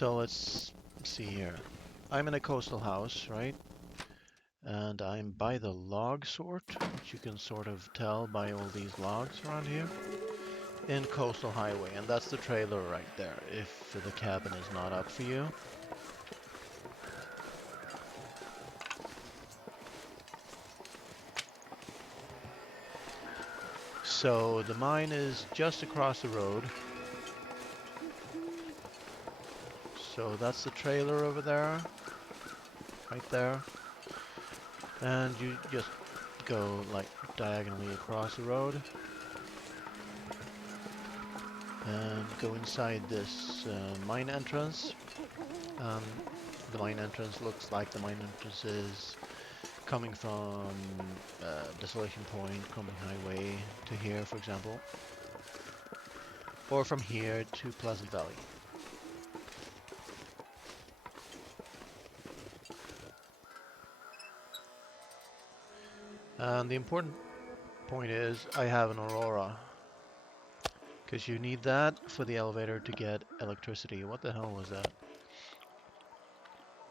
So let's see here. I'm in a coastal house, right? And I'm by the log sort, which you can sort of tell by all these logs around here, in Coastal Highway, and that's the trailer right there, if the cabin is not up for you. So the mine is just across the road. So that's the trailer over there, right there. And you just go like diagonally across the road and go inside this mine entrance. The mine entrance looks like the mine entrance is coming from Desolation Point, Crumbling Highway to here, for example, or from here to Pleasant Valley. And the important point is I have an Aurora, because you need that for the elevator to get electricity. What the hell was that?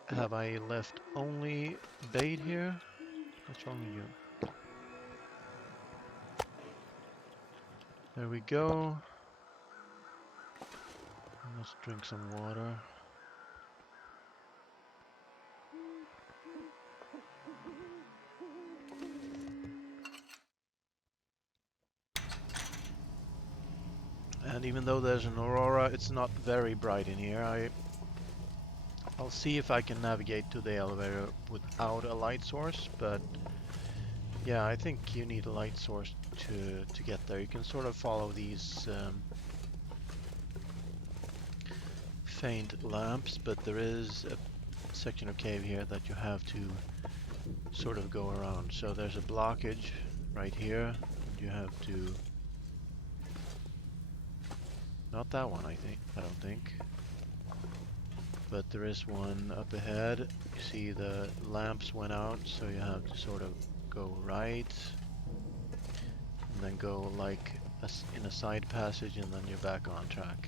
Have I left only bait here? What's wrong with you? There we go. Let's drink some water. And even though there's an Aurora, it's not very bright in here. I'll see if I can navigate to the elevator without a light source, but yeah, I think you need a light source to get there. You can sort of follow these faint lamps, but there is a section of cave here that you have to sort of go around. So there's a blockage right here. You have to... Not that one, I don't think. But there is one up ahead. You see the lamps went out, so you have to sort of go right. And then go like in a side passage, and then you're back on track.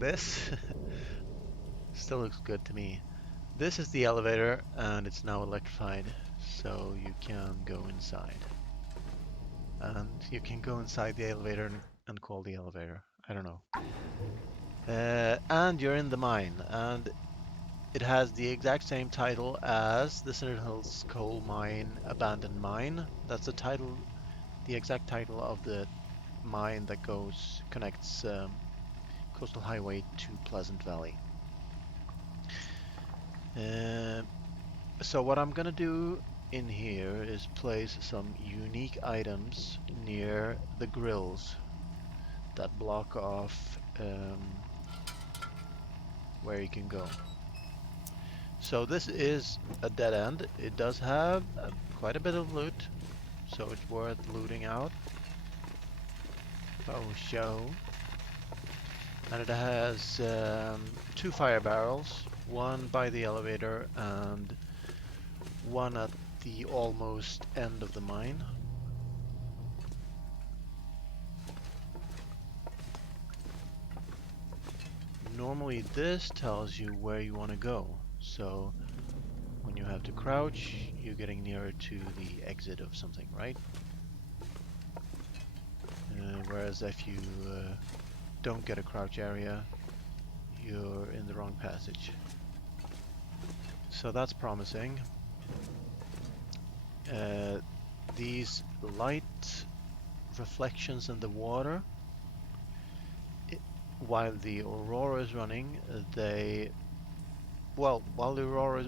This still looks good to me. This is the elevator, and it's now electrified, so you can go inside. And you can go inside the elevator and call the elevator. I don't know. And you're in the mine, and it has the exact same title as the Cinder Hills Coal Mine Abandoned Mine. That's the title, the exact title of the mine that connects Coastal Highway to Pleasant Valley. So what I'm gonna do in here is place some unique items near the grills that block off where you can go. So this is a dead end. It does have quite a bit of loot, so it's worth looting out. Oh, show. And it has 2 fire barrels, one by the elevator and one at the almost end of the mine. Normally this tells you where you want to go, so when you have to crouch, you're getting nearer to the exit of something, right? Whereas if you don't get a crouch area, you're in the wrong passage. So that's promising. These light reflections in the water, while the Aurora is running, while the Aurora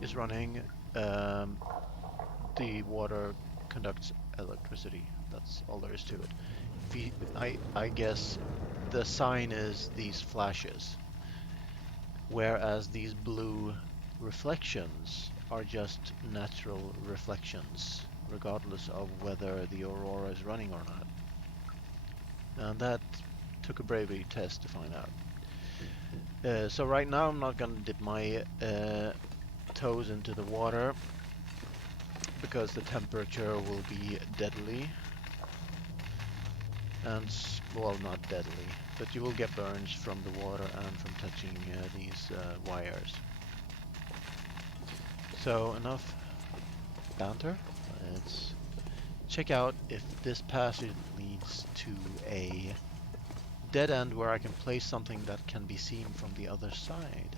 is running, the water conducts electricity. That's all there is to it. I guess the sign is these flashes, whereas these blue reflections are just natural reflections, regardless of whether the Aurora is running or not. And that took a bravery test to find out. So right now I'm not gonna dip my toes into the water, because the temperature will be deadly. And, well, not deadly, but you will get burns from the water and from touching these wires. So, enough banter. Let's check out if this passage leads to a dead end where I can place something that can be seen from the other side.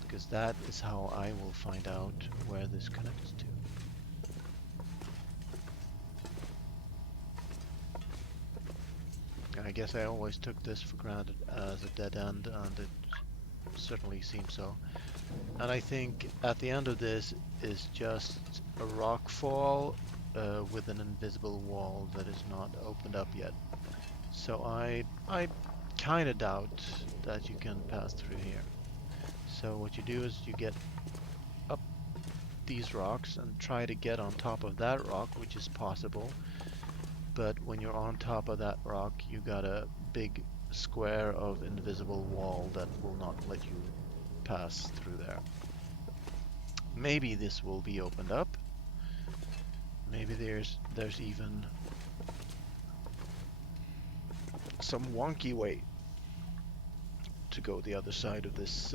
Because that is how I will find out where this connects to. I guess I always took this for granted as a dead end, and it certainly seems so. And I think at the end of this is just a rock fall with an invisible wall that is not opened up yet. So I kind of doubt that you can pass through here. So what you do is you get up these rocks and try to get on top of that rock, which is possible. But when you're on top of that rock, you got a big square of invisible wall that will not let you pass through there. Maybe this will be opened up. Maybe there's even some wonky way to go the other side of this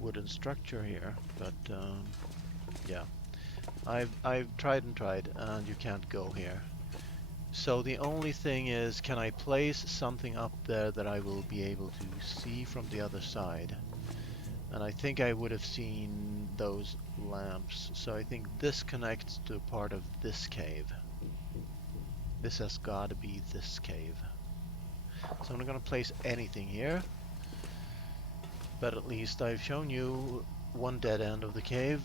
wooden structure here. But yeah, I've tried and tried, and you can't go here. So the only thing is, can I place something up there that I will be able to see from the other side? And I think I would have seen those lamps. So I think this connects to part of this cave. This has got to be this cave. So I'm not going to place anything here. But at least I've shown you one dead end of the cave.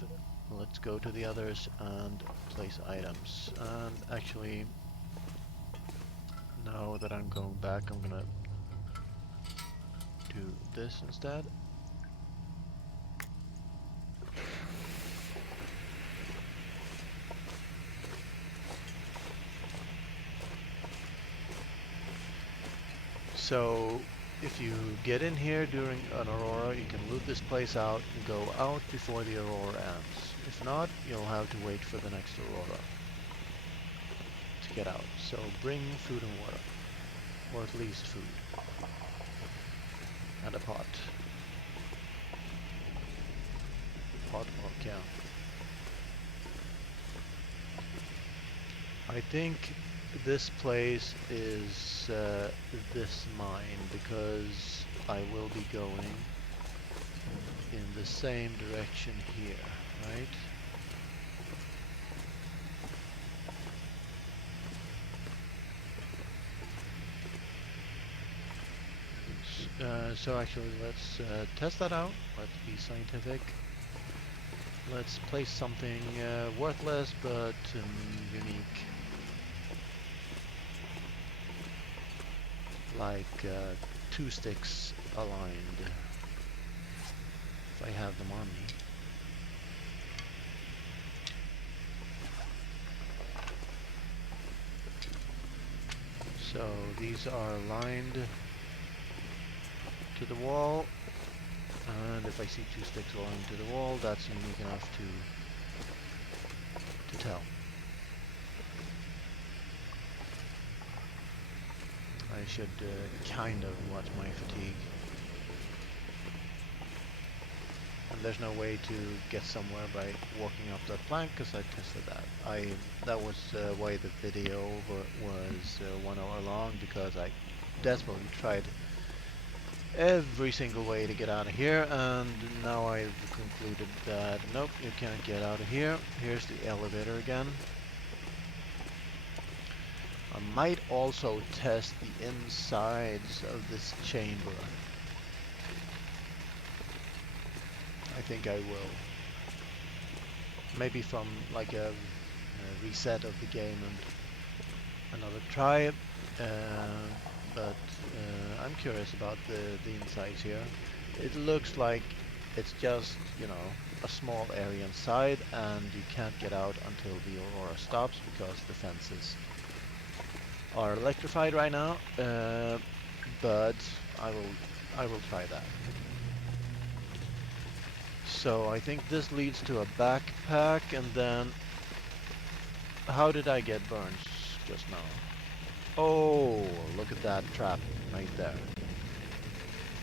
Let's go to the others and place items. And actually, now that I'm going back, I'm going to do this instead. So if you get in here during an Aurora, you can loot this place out and go out before the Aurora ends. If not, you'll have to wait for the next Aurora to get out. So bring food and water, or at least food, and a pot. Pot will count. I think this place is this mine, because I will be going in the same direction here, right? So actually, let's test that out. Let's be scientific. Let's place something worthless but unique. Like 2 sticks aligned, if I have them on me. So these are aligned to the wall, and if I see 2 sticks aligned to the wall, that's unique enough to tell. I should kind of watch my fatigue. And there's no way to get somewhere by walking up that plank, because I tested that. That was why the video was 1 hour long, because I desperately tried every single way to get out of here, and now I've concluded that nope, you can't get out of here. Here's the elevator again. I might also test the insides of this chamber. I think I will. Maybe from like a reset of the game and another try. But I'm curious about the insides here. It looks like it's just, you know, a small area inside, and you can't get out until the Aurora stops, because the fences are electrified right now. But I will try that. So I think this leads to a backpack, and then how did I get burned just now? Oh, look at that trap right there.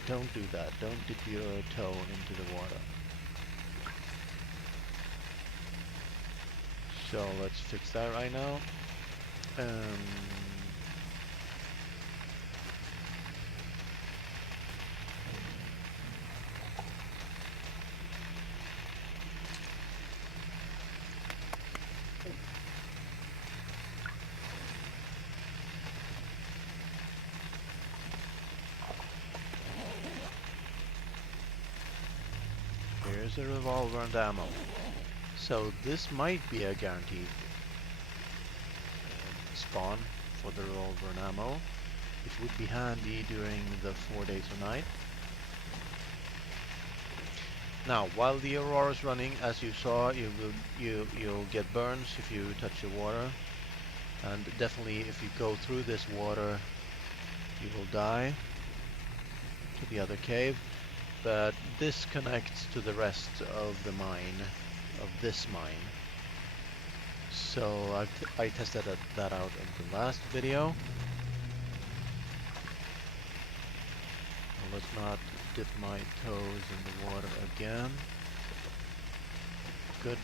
Don't do that. Don't dip your toe into the water. So let's fix that right now. Here's a revolver and ammo. So this might be a guaranteed spawn for the revolver and ammo. It would be handy during the 4 days a night. Now, while the Aurora is running, as you saw, you'll get burns if you touch the water, and definitely if you go through this water, you will die to the other cave. But this connects to the rest of the mine, of this mine. So I tested that out in the last video. Let's not dip my toes in the water again. Good.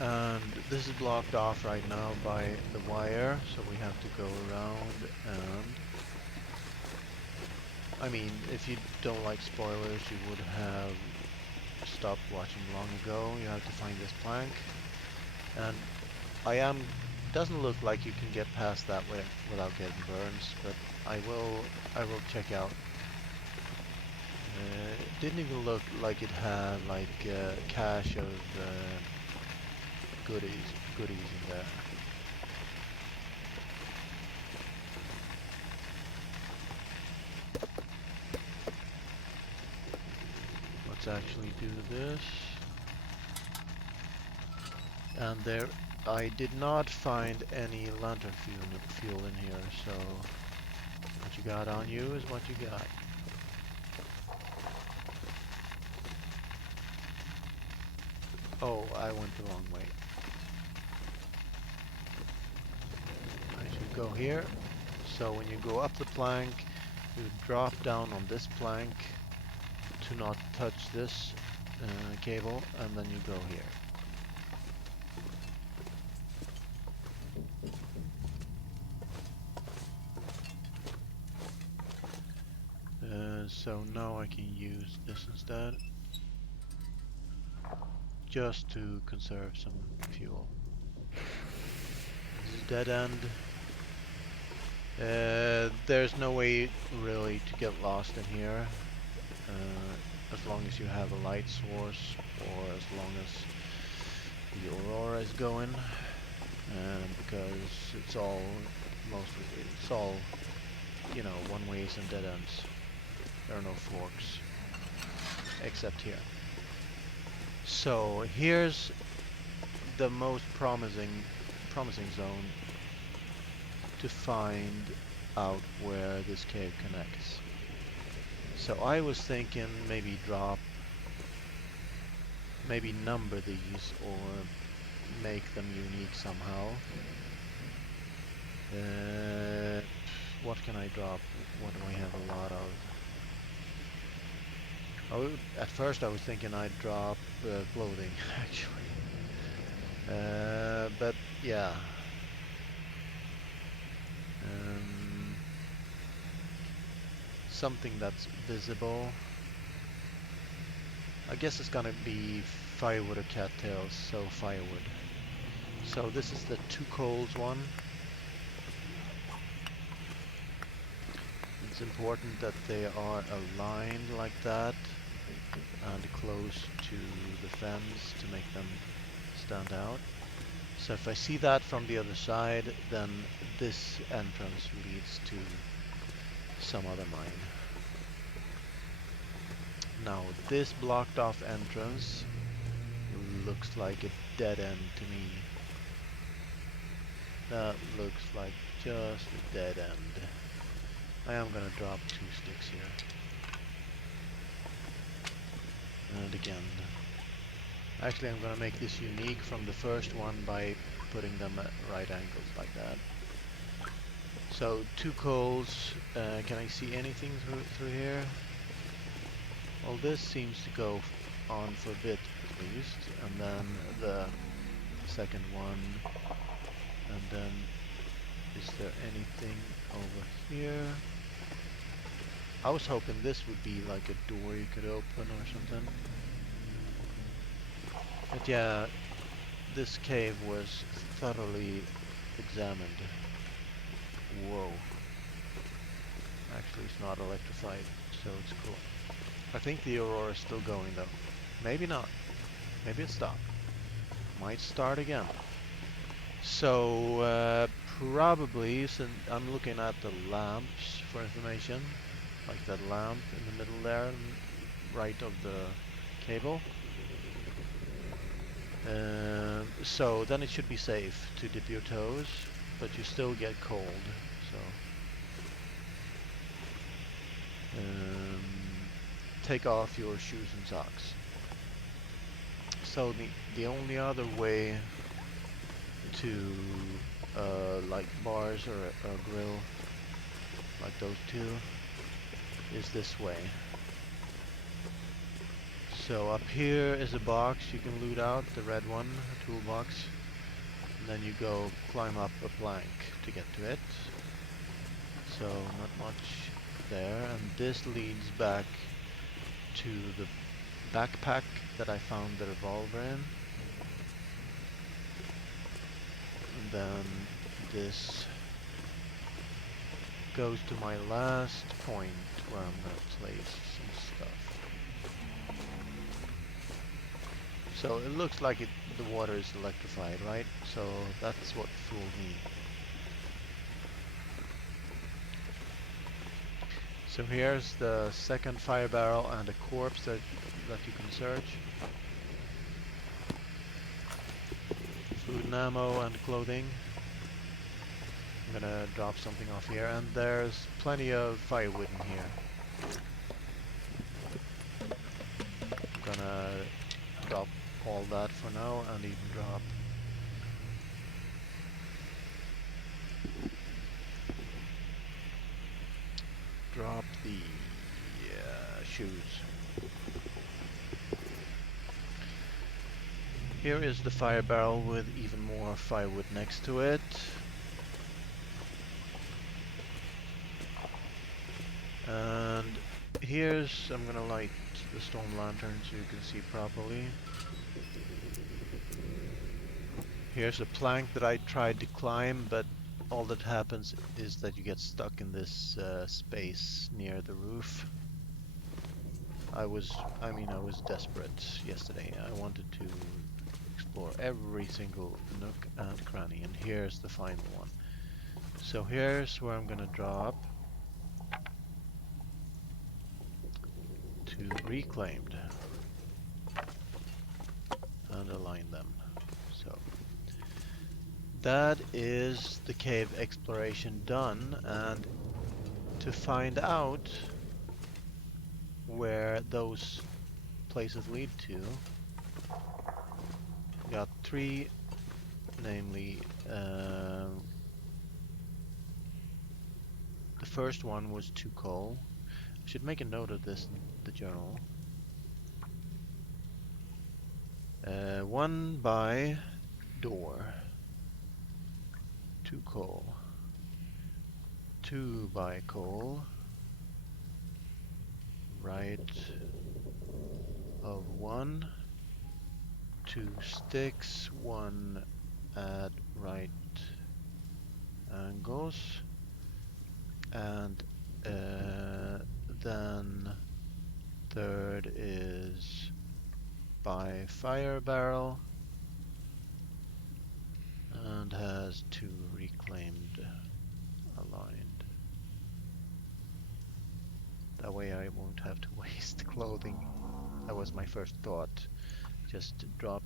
And this is blocked off right now by the wire, so we have to go around and... I mean, if you don't like spoilers, you would have stopped watching long ago. You have to find this plank. And doesn't look like you can get past that way without getting burns, but I will check out. It didn't even look like it had like a cache of goodies in there. Let's actually do this. And there, I did not find any lantern fuel in here, so what you got on you is what you got. Oh, I went the wrong way. I should go here. So when you go up the plank, you drop down on this plank to not touch this cable, and then you go here. So now I can use this instead, just to conserve some fuel. This is dead end. There's no way really to get lost in here, as long as you have a light source, or as long as the Aurora is going, because it's all you know, one ways and dead ends. There are no forks, except here. So here's the most promising zone to find out where this cave connects. So I was thinking maybe number these or make them unique somehow. What can I drop? What do I have a lot of? At first I was thinking I'd drop clothing, actually. But yeah. Something that's visible. I guess it's gonna be firewood or cattails, so firewood. So this is the two coals one. It's important that they are aligned like that and close to the fence to make them stand out. So if I see that from the other side, then this entrance leads to some other mine. Now this blocked off entrance looks like a dead end to me. That looks like just a dead end. I am gonna drop 2 sticks here. again. Actually, I'm gonna make this unique from the first one by putting them at right angles like that. So 2 coals. Can I see anything through here? Well, this seems to go on for a bit at least, and then the second one, and then is there anything over here? I was hoping this would be like a door you could open or something. But yeah, this cave was thoroughly examined. Whoa. Actually, it's not electrified, so it's cool. I think the Aurora is still going though. Maybe not. Maybe it stopped. Might start again. So, probably, since I'm looking at the lamps for information, like that lamp in the middle there, right of the cable. So then it should be safe to dip your toes, but you still get cold. So take off your shoes and socks. So the only other way to like bars or a grill like those two is this way. So up here is a box you can loot out, the red one, a toolbox. And then you go climb up a plank to get to it. So not much there, and this leads back to the backpack that I found the revolver in. And then this goes to my last point where I'm gonna place some stuff. So it looks like the water is electrified, right? So that's what fooled me. So here's the second fire barrel and a corpse that you can search. Food and ammo and clothing. I'm gonna drop something off here, and there's plenty of firewood in here. I'm gonna drop all that for now, and even drop the shoes. Here is the fire barrel with even more firewood next to it. And I'm gonna light the storm lantern so you can see properly. Here's a plank that I tried to climb, but all that happens is that you get stuck in this space near the roof. I was desperate yesterday. I wanted to explore every single nook and cranny, and here's the final one. So here's where I'm gonna drop to reclaimed and align them. So that is the cave exploration done, and to find out where those places lead to, we got 3, namely the first one was 2 coal. I should make a note of this in the journal. 1 by door, 2 coal, 2 by coal, right of 1, 2 sticks, 1 at right angles, and then third is by fire barrel and has 2 reclaimed aligned. That way I won't have to waste clothing. That was my first thought. Just drop,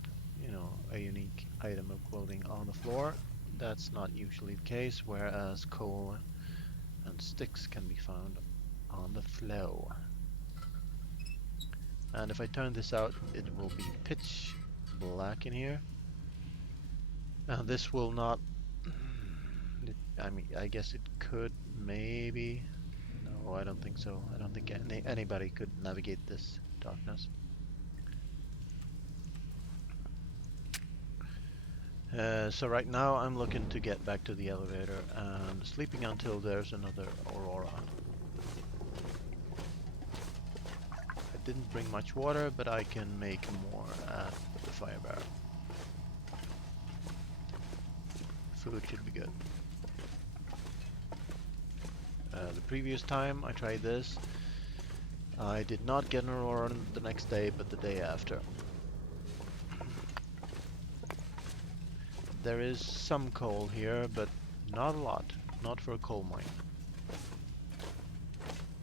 a unique item of clothing on the floor. That's not usually the case, whereas coal and sticks can be found on the floor. And if I turn this out, it will be pitch black in here. And this will not... I mean, I guess it could, maybe. No, I don't think so. I don't think anybody could navigate this darkness. So right now I'm looking to get back to the elevator and sleeping until there's another Aurora. I didn't bring much water, but I can make more at the fire barrel. Food should be good. The previous time I tried this, I did not get an Aurora the next day, but the day after. There is some coal here, but not a lot. Not for a coal mine.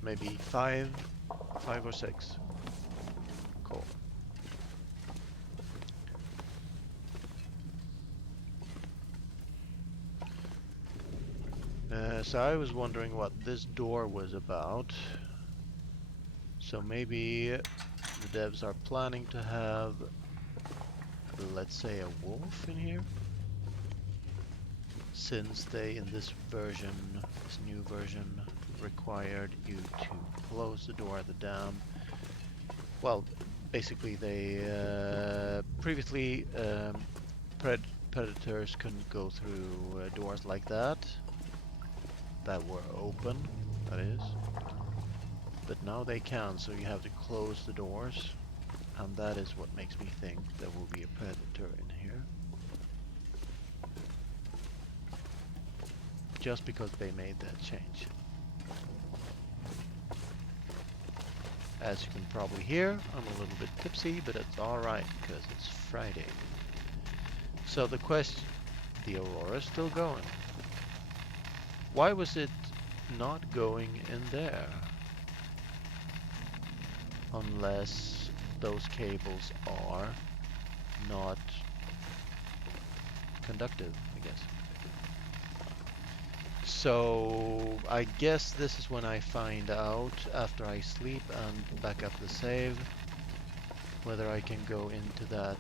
Maybe five or six coal. So I was wondering what this door was about. So maybe the devs are planning to have, let's say, a wolf in here. Since they, in this version, this new version, required you to close the door at the dam. Well, basically they, previously predators couldn't go through doors like that were open, that is. But now they can, so you have to close the doors. And that is what makes me think there will be a predator in here. Just because they made that change. As you can probably hear, I'm a little bit tipsy, but it's alright, because it's Friday. So the question, the Aurora's still going. Why was it not going in there? Unless those cables are not conductive, I guess. So I guess this is when I find out, after I sleep and back up the save, whether I can go into that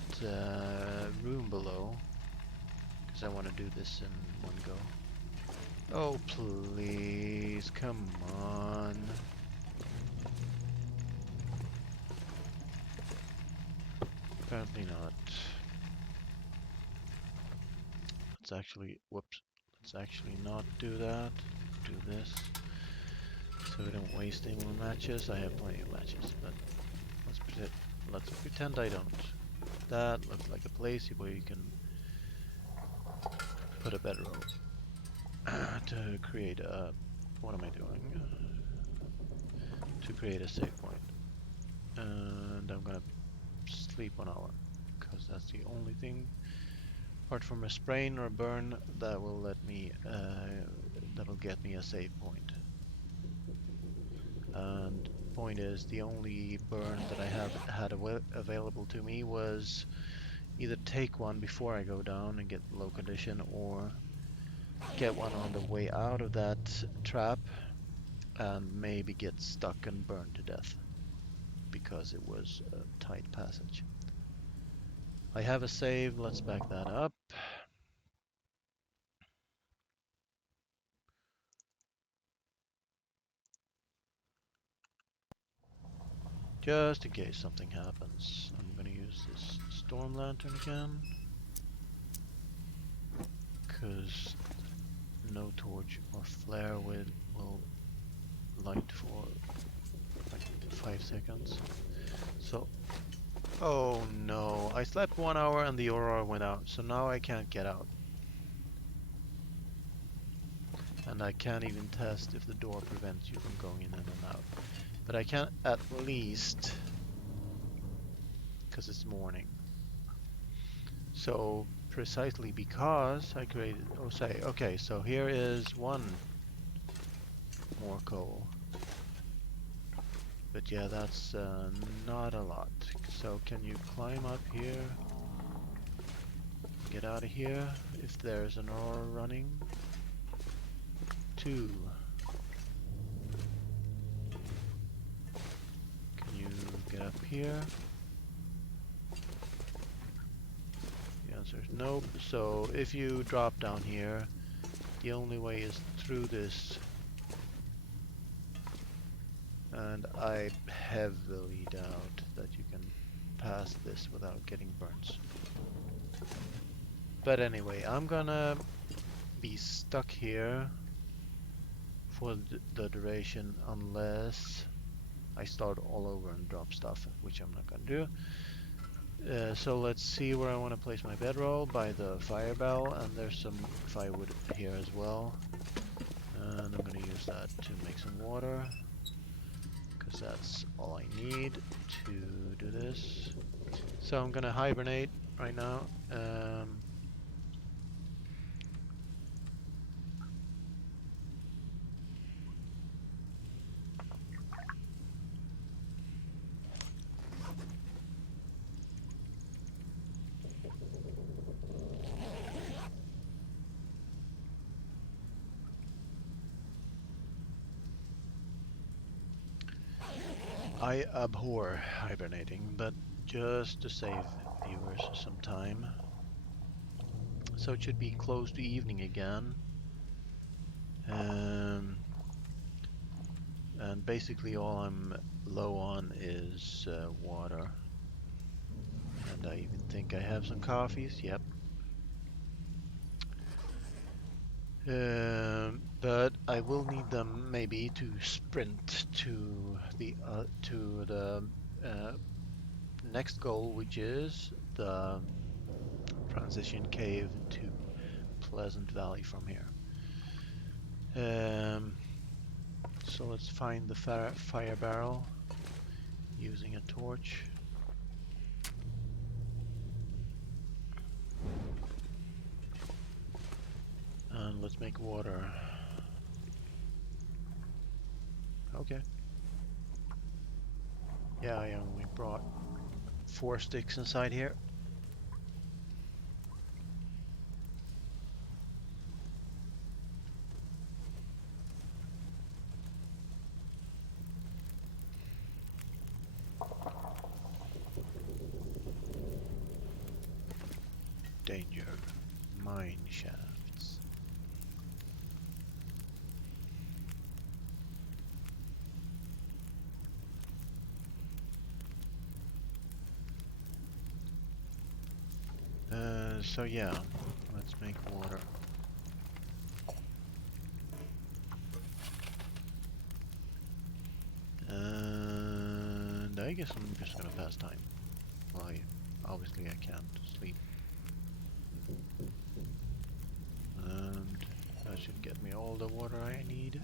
room below, because I want to do this in one go. Oh please, come on. Apparently not. Let's actually, whoops. Let's actually not do that. Do this. So we don't waste any more matches. I have plenty of matches, but let's pretend I don't. That looks like a place where you can put a bedroll to create a... What am I doing? To create a save point. And I'm gonna sleep 1 hour, because that's the only thing, apart from a sprain or a burn, that will let me, that will get me a save point. And point is, the only burn that I have had available to me was either take one before I go down and get low condition, or get one on the way out of that trap and maybe get stuck and burned to death because it was a tight passage. I have a save, let's back that up. Just in case something happens. I'm gonna use this storm lantern again, because no torch or flare will light for like 5 seconds. So, oh no, I slept 1 hour and the Aurora went out, so now I can't get out. And I can't even test if the door prevents you from going in and out. But I can at least, because it's morning. So precisely because I created, oh say, okay, so here is one more coal. But yeah, that's not a lot. So can you climb up here? Get out of here if there's an Aurora running. 2. Can you get up here? The answer is nope. So if you drop down here, the only way is through this. And I heavily doubt that you can pass this without getting burns. But anyway, I'm gonna be stuck here for the duration unless I start all over and drop stuff, which I'm not gonna do. So let's see where I want to place my bedroll by the fire bell, and there's some firewood here as well. And I'm gonna use that to make some water, because that's all I need to do this. So I'm gonna hibernate right now. I abhor hibernating, but just to save viewers some time. So it should be close to evening again. And basically all I'm low on is water. And I even think I have some coffees, yep. But I will need them maybe to sprint to the next goal, which is the transition cave to Pleasant Valley from here. So let's find the fire barrel using a torch. And let's make water. Okay. Yeah, I only brought 4 sticks inside here. Danger. Mine shafts. So yeah, let's make water. And I guess I'm just gonna pass time. Well, obviously I can't sleep. And that should get me all the water I need.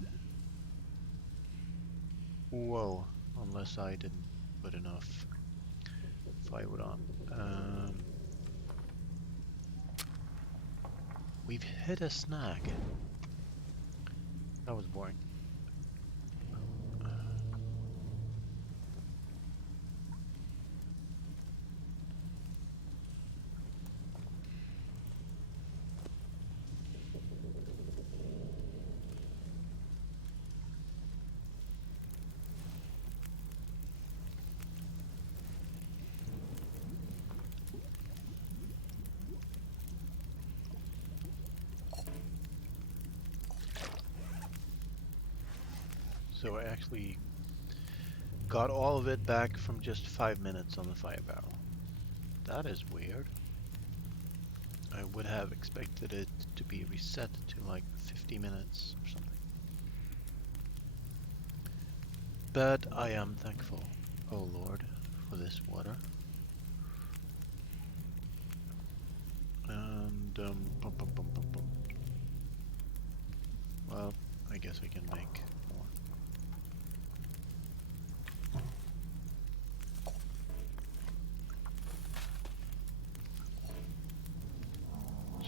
Whoa, unless I didn't put enough firewood on. We've hit a snag. That was boring. So I actually got all of it back from just 5 minutes on the fire barrel. That is weird. I would have expected it to be reset to like 50 minutes or something. But I am thankful, oh Lord, for this water. And well, I guess I can make more.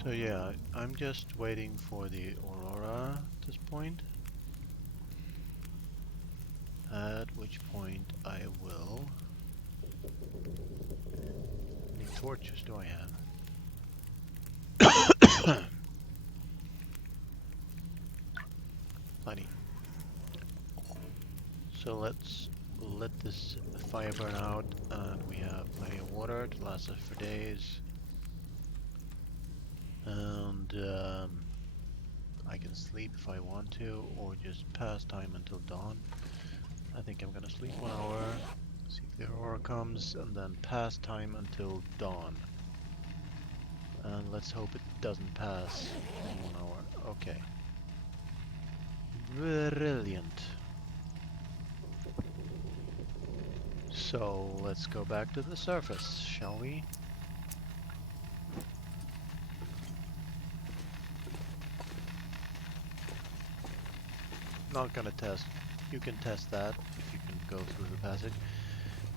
So yeah, I'm just waiting for the Aurora at this point. At which point I will... How many torches do I have? Plenty. So let's let this fire burn out water to last us for days. And I can sleep if I want to, or just pass time until dawn. I think I'm gonna sleep 1 hour, see if the aurora comes, and then pass time until dawn. And let's hope it doesn't pass in 1 hour. Okay. Brilliant. So let's go back to the surface, shall we? Not gonna test. You can test that if you can go through the passage.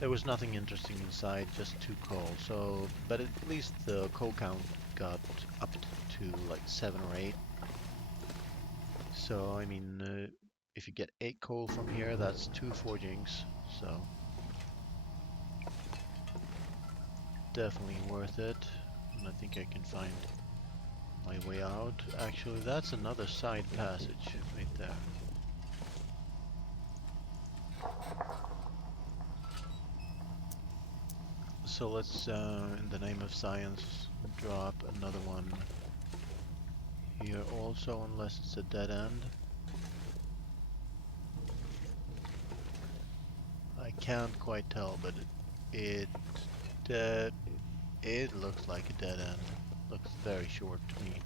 There was nothing interesting inside, just 2 coal. So, but at least the coal count got up to like 7 or 8. So, I mean, if you get 8 coal from here, that's 2 forgings. So, definitely worth it. And I think I can find my way out. Actually, that's another side passage right there. So let's, in the name of science, drop another one here also, unless it's a dead end. I can't quite tell, but it, it looks like a dead end. Looks very short to me.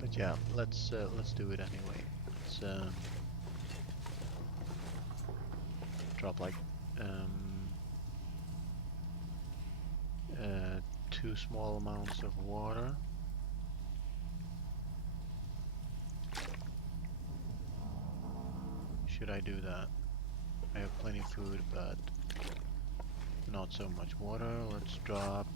But yeah, let's do it anyway. Let's drop like um, 2 small amounts of water. Should I do that? I have plenty of food, but not so much water. Let's drop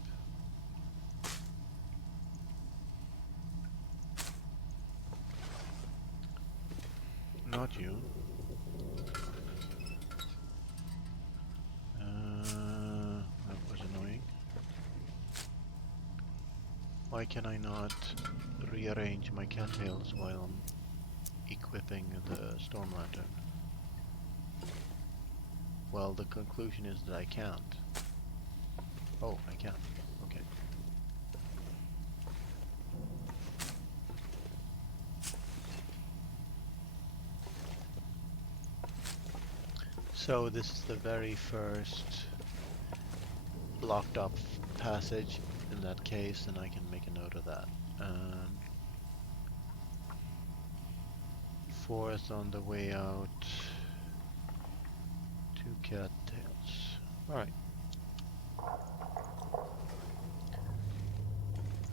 not you. That was annoying. Why can I not rearrange my cattails while I'm equipping the storm lantern? Well, the conclusion is that I can't. Oh, I can. Okay. So this is the very first blocked up passage in that case, and I can make a note of that. Fourth on the way out. 2 cattails. Alright.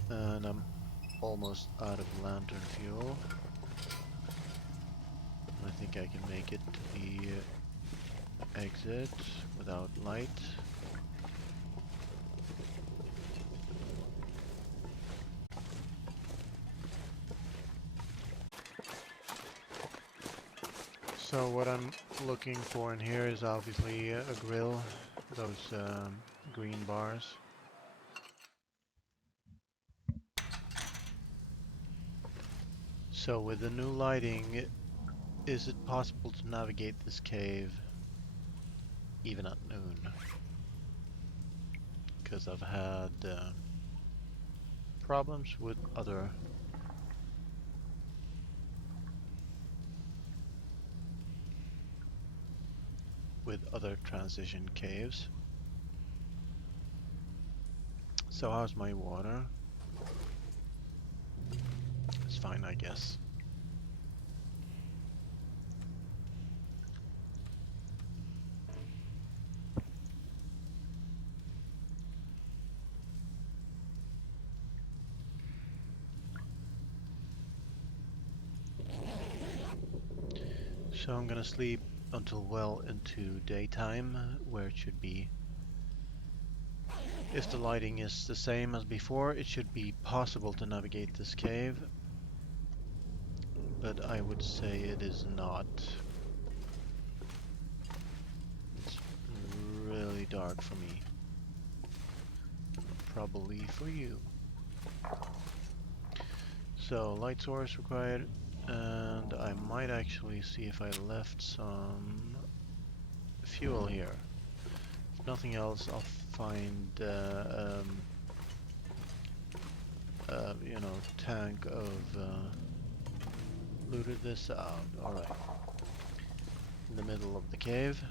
And I'm almost out of lantern fuel. I think I can make it to the exit without light. So what I'm looking for in here is obviously a grill, those green bars. So with the new lighting, is it possible to navigate this cave even at noon? Because I've had problems with other transition caves. So how's my water? It's fine, I guess. So I'm gonna sleep until well into daytime, where it should be. If the lighting is the same as before, it should be possible to navigate this cave. But I would say it is not. It's really dark for me. Probably for you. So, light source required, and I might actually see if I left some fuel here. nothing else, I'll find you know, tank of looted this out. Alright. In the middle of the cave,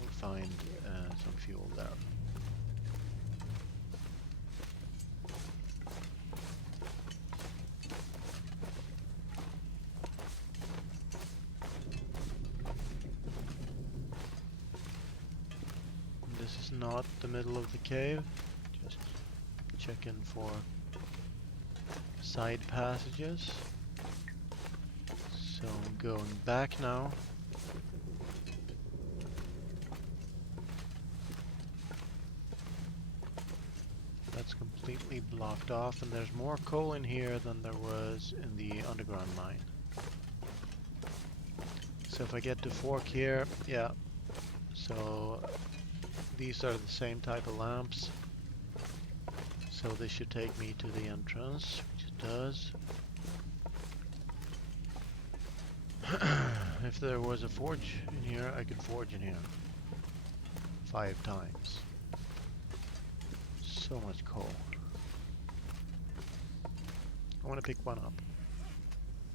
we'll find some fuel there. This is not the middle of the cave, just checking for side passages. So I'm going back now. That's completely blocked off, and there's more coal in here than there was in the underground mine. So if I get to fork here, yeah. So these are the same type of lamps. So this should take me to the entrance, which it does. If there was a forge in here, I could forge in here 5 times. So much coal. I want to pick one up.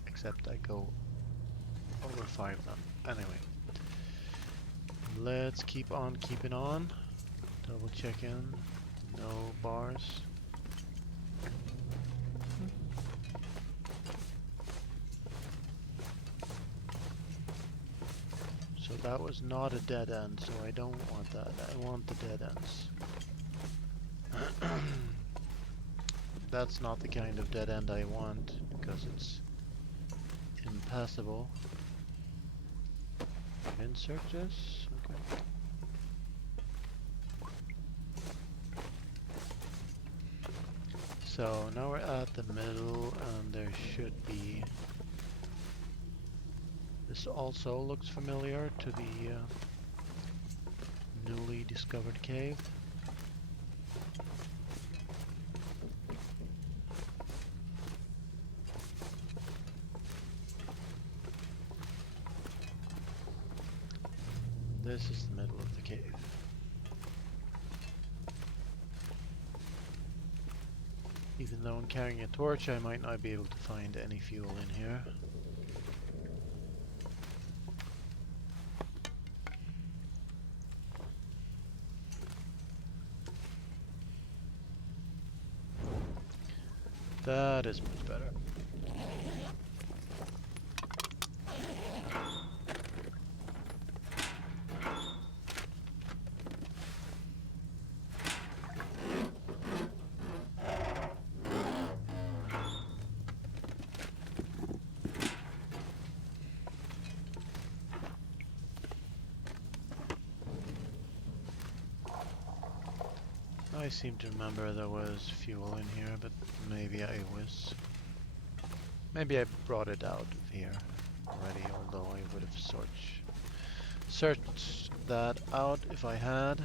Except I go over 5 of them. Anyway. Let's keep on keeping on. Double check in. No bars. So that was not a dead end, so I don't want that. I want the dead ends. That's not the kind of dead end I want, because it's impassable. Insert this? Okay. So now we're at the middle, and there should be... This also looks familiar to the newly discovered cave. This is the middle of the cave. Even though I'm carrying a torch, I might not be able to find any fuel in here. That is much better. I seem to remember there was fuel in here, but maybe I brought it out of here already, although I would have searched that out if I had.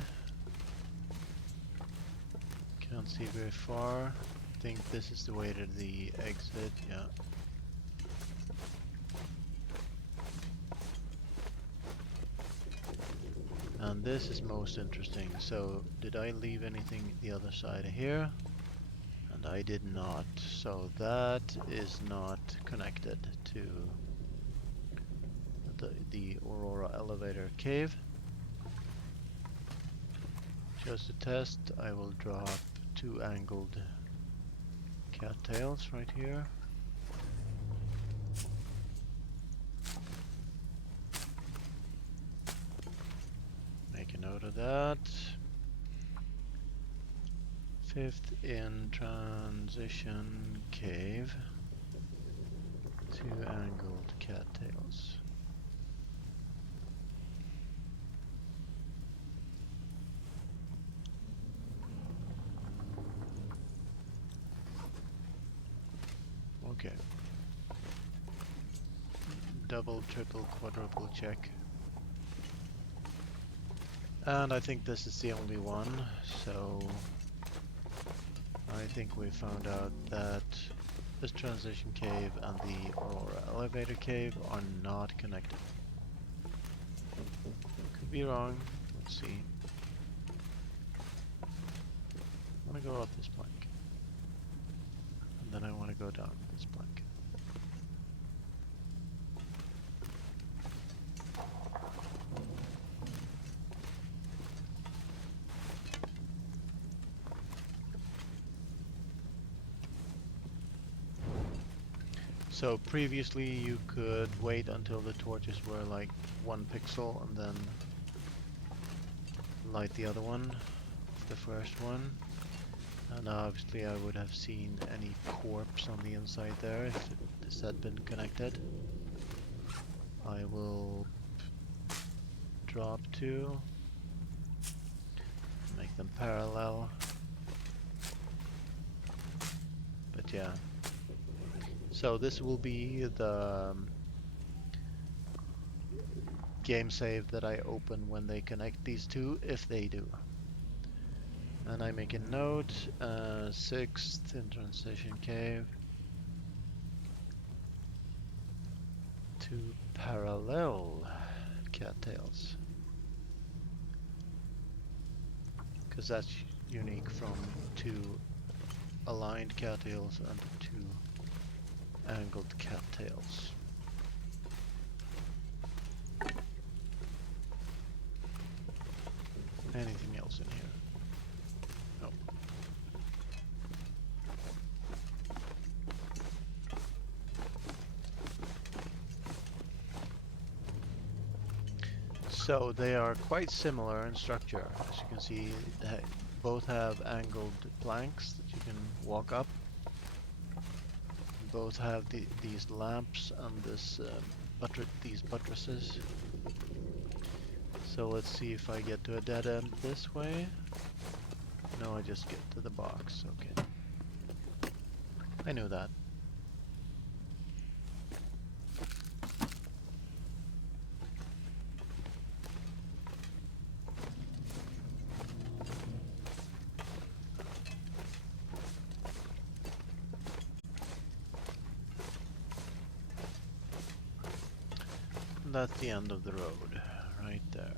Can't see very far. I think this is the way to the exit, yeah. And this is most interesting. So, did I leave anything the other side of here? And I did not. So that is not connected to the Aurora Elevator cave. Just to test, I will drop 2 angled cattails right here. Make a note of that. 5th in transition cave. 2 angled cattails. Okay. Double, triple, quadruple check. And I think this is the only one, so I think we found out that this transition cave and the Aurora Elevator cave are not connected. Could be wrong, let's see. to go up this plank. And then I want to go down this plank. So previously you could wait until the torches were like 1 pixel and then light the other one, the first one. And obviously I would have seen any corpse on the inside there if this had been connected. I will drop 2, make them parallel. But yeah. So this will be the game save that I open when they connect these two, if they do. And I make a note, 6th in transition cave to parallel cattails. Because that's unique from 2 aligned cattails and 2 angled cattails. Anything else in here? No. So they are quite similar in structure. As you can see, they both have angled planks that you can walk up. Both have these lamps and this these buttresses. So let's see if I get to a dead end this way. No, I just get to the box. Okay. I knew that. And that's the end of the road, right there.